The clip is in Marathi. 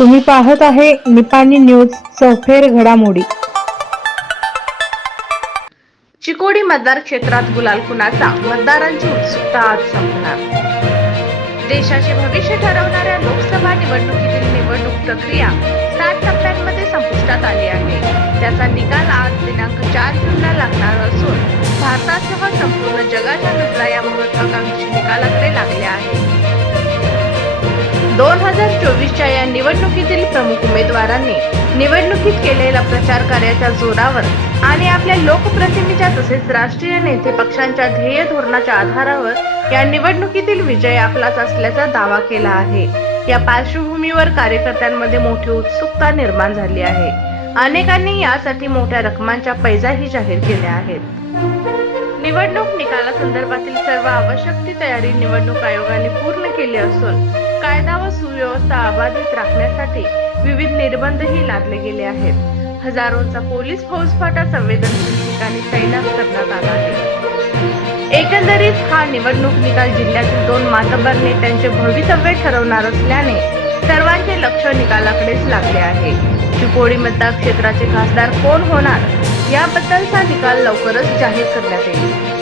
तुम्ही पाहत आहे निपाणी न्यूज चौफेर घडामोडी. चिकोडी मतदार क्षेत्रात गुलाल कुणाचा? मतदारांची उत्सुकता आज संपणार. देशाचे भविष्य ठरवणाऱ्या लोकसभा निवडणुकीतील निवडणूक प्रक्रिया सात टप्प्यांमध्ये संपुष्टात आली आहे. त्याचा निकाल आज दिनांक चार जूनला लागणार असून भारतासह संपूर्ण जगाच्या नजरा या महत्वाकांक्षी निकालाकडे लागल्या आहेत दोन हजार चोवीसच्या या निवडणुकीतील प्रमुख उमेदवारांनी निवडणुकीत केलेल्या प्रचार कार्याच्या जोरावर आणि आपल्या लोकप्रतिनिधीच्या तसेच राष्ट्रीय नेते पक्षांच्या ध्येय धोरणाच्या आधारावर या निवडणुकीतील विजय आपलाच असल्याचा दावा केला आहे. या पार्श्वभूमीवर कार्यकर्त्यांमध्ये मोठी उत्सुकता निर्माण झाली आहे. अनेकांनी यासाठी मोठ्या रकमांच्या पैजाही जाहीर केल्या आहेत. निवडणूक निकालासंदर्भातील सर्व आवश्यक ती तयारी निवडणूक आयोगाने पूर्ण केली असून कायदा व सुव्यवस्था अबाधित राखण्यासाठी विविध निर्बंधही लादले गेले आहेत. हजारोंचा पोलीस फौजफाटा संवेदनशील ठिकाणी तैनात करण्यात आला आहे. एकंदरीत हा निवडणूक निकाल जिल्ह्यातील दोन मातबर नेत्यांचे भवितव्य ठरवणार असल्याने सर्वांचे लक्ष निकालाकडेच लागले आहे. चिकोडी मतदार क्षेत्राचे खासदार कोण होणार? याबद्दलचा निकाल लवकरच जाहीर करण्यात येईल.